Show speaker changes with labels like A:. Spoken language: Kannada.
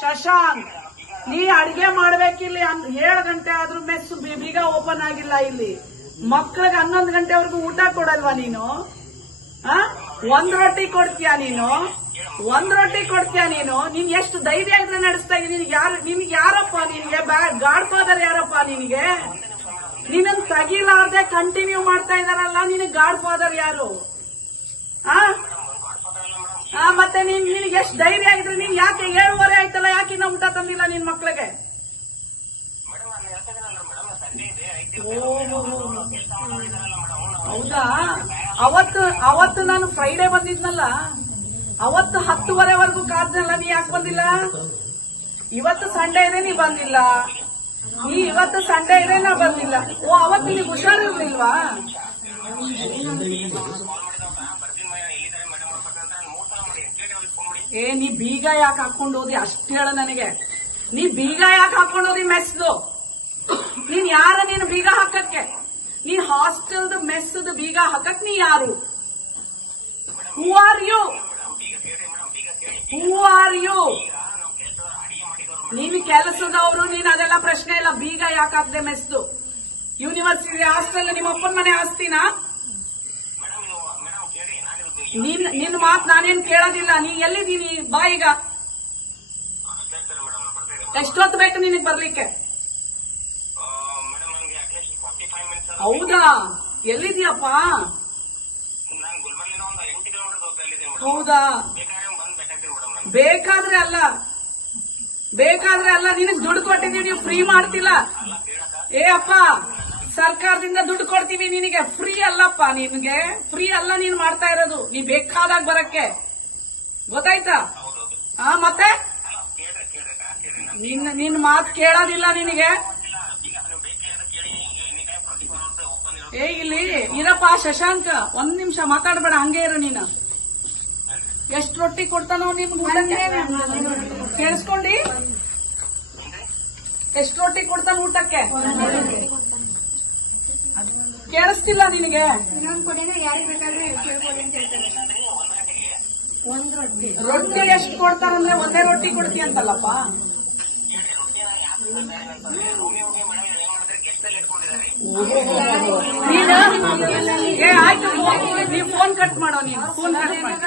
A: ಶಶಾಂಕ್, ನೀ ಅಡಿಗೆ ಮಾಡ್ಬೇಕಿಲ್ಲಿ ಏಳು ಗಂಟೆ ಆದ್ರೂ ಮೆಸ್ ಬೀಗ ಓಪನ್ ಆಗಿಲ್ಲ ಇಲ್ಲಿ. ಮಕ್ಳಿಗೆ ಹನ್ನೊಂದು ಗಂಟೆವರೆಗೂ ಊಟ ಕೊಡಲ್ವಾ ನೀನು? ಒಂದ್ ರೊಟ್ಟಿ ಕೊಡ್ತೀಯಾ ನೀನು? ಒಂದ್ ರೊಟ್ಟಿ ಕೊಡ್ತೀಯಾ ನೀನು? ನೀನ್ ಎಷ್ಟು ಧೈರ್ಯ ಇದ್ರೆ ನಡೆಸ್ತಾ ನಿನ್ಗೆ ಯಾರು ನಿನ್ಗೆ ಯಾರಪ್ಪ ನಿನ್ಗೆ? ಗಾಡ್ ಫಾದರ್ ಯಾರಪ್ಪ ನಿನ್ಗೆ? ನಿನ್ನನ್ ತಗಿಲಾರ್ದೆ ಕಂಟಿನ್ಯೂ ಮಾಡ್ತಾ ಇದಾರಲ್ಲ ನಿನ್ ಗಾಡ್ ಫಾದರ್ ಯಾರು? ಆ? ಮತ್ತೆ ನೀನ್ ನಿನ್ಗೆ ಎಷ್ಟು ಧೈರ್ಯ ಇದ್ರೆ ನೀನ್ ಯಾಕೆ ಏಳುವರೆ ಇನ್ನ ಊಟ ತಂದಿಲ್ಲ ನಿನ್ ಮಕ್ಳಿಗೆ? ಹೌದಾ? ಅವತ್ತು ಅವತ್ತು ನಾನು ಫ್ರೈಡೆ ಬಂದಿದ್ನಲ್ಲ. ಅವತ್ತು ಹತ್ತುವರೆವರೆಗೂ ಕಾದ್ನಲ್ಲ ನೀ ಯಾಕೆ ಬಂದಿಲ್ಲ? ಇವತ್ತು ಸಂಡೇ ಇದೆ ನೀ ಬಂದಿಲ್ಲ. ನೀ ಇವತ್ತು ಸಂಡೇ ಇದೆ ನಾ ಬಂದಿಲ್ಲ. ಓ ಅವತ್ತು ನೀವು ಹುಷಾರಿರ್ಲಿಲ್ವಾ ಏ, ನೀ ಬೀಗ ಯಾಕೆ ಹಾಕೊಂಡು ಹೋದಿ? ಅಷ್ಟ್ ಹೇಳ ನನಗೆ. ನೀ ಬೀಗ ಯಾಕೆ ಹಾಕೊಂಡು ಹೋದಿ ಮೆಸ್ದು ನೀನ್ ಯಾರ ನೀನು ಬೀಗ ಹಾಕಕ್ಕೆ? ನೀನ್ ಹಾಸ್ಟೆಲ್ದು ಮೆಸ್ದು ಬೀಗ ಹಾಕಕ್ ನೀ ಯಾರು? Who are you who are you ನೀನು ಕೆಲಸದವರು, ನೀನ್ ಅದೆಲ್ಲ ಪ್ರಶ್ನೆ ಇಲ್ಲ. ಬೀಗ ಯಾಕೆ ಹಾಕ್ದೆ ಮೆಸ್ದು ಯೂನಿವರ್ಸಿಟಿ ಹಾಸ್ಟೆಲ್ ನಿಮ್ಮ ಅಪ್ಪನ ಮನೆ ಆಸ್ತಿನಾ? ನಿನ್ ನಿನ್ ಮಾತ್ ನಾನೇನ್ ಕೇಳೋದಿಲ್ಲ. ನೀ ಎಲ್ಲಿದ್ದೀನಿ ಬಾ ಈಗ. ಎಷ್ಟೊತ್ತು ಬೇಕು ನಿನಗ್ ಬರ್ಲಿಕ್ಕೆ? ಹೌದಾ? ಎಲ್ಲಿದ್ಯಪ್ಪ ಹೌದಾ? ಬೇಕಾದ್ರೆ ಅಲ್ಲ. ಬೇಕಾದ್ರೆ ಅಲ್ಲ. ನಿನಗ್ ದುಡ್ಡು ಕೊಟ್ಟಿದೀವಿ ನೀವು ಫ್ರೀ ಮಾಡ್ತಿಲ್ಲ. ಏ ಅಪ್ಪ ದುಡ್ಡು ಕೊಡ್ತೀವಿ ನಿನಗೆ ಫ್ರೀ ಅಲ್ಲಪ್ಪ ನಿನ್ಗೆ ಫ್ರೀ ಅಲ್ಲ ನೀನ್ ಮಾಡ್ತಾ ಇರೋದು. ನೀ ಬೇಕಾದಾಗ ಬರಕ್ಕೆ. ಗೊತ್ತಾಯ್ತಾ? ಹಾ ಮತ್ತೆ? ನಿನ್ನ ನಿನ್ ಮಾತ್ ಕೇಳೋದಿಲ್ಲ ನಿನಗೆ? ಏ ಇಲ್ಲಿ ಇರಪ್ಪ ಶಶಾಂಕ ಒಂದ್ ನಿಮಿಷ ಮಾತಾಡ್ಬೇಡ ಹಂಗೆ ಇರು ನೀನು. ಎಷ್ಟ್ ರೊಟ್ಟಿ ಕೊಡ್ತಾನೋ ನಿಮ್ಗೆ ಕೇಳಿಸ್ಕೊಂಡಿ. ಎಷ್ಟ್ ರೊಟ್ಟಿ ಕೊಡ್ತಾನ ಊಟಕ್ಕೆ? ಕೇಳಿಸ್ತಿಲ್ಲ ನಿನಗೆ.
B: ಇನ್ನೊಂದ್ ಕೊಡಿನ ಯಾರಿಗ್ ಬೇಕಾದ್ರೆ ಕೇಳ್ಕೊಳ್ಳಿ ಅಂತ ಹೇಳ್ತಾರೆ. ಒಂದ್ ರೊಟ್ಟಿ.
A: ರೊಟ್ಟಿ ಎಷ್ಟು ಕೊಡ್ತಾರಂದ್ರೆ ಒಂದೇ ರೊಟ್ಟಿ ಕೊಡ್ತಿ ಅಂತಲ್ಲಪ್ಪ. ನೀನು? ಏ ಆಯ್ತು ನೀವು ಫೋನ್ ಕಟ್ ಮಾಡೋ ನೀನು. ಫೋನ್ ಕಟ್ ಮಾಡಿ.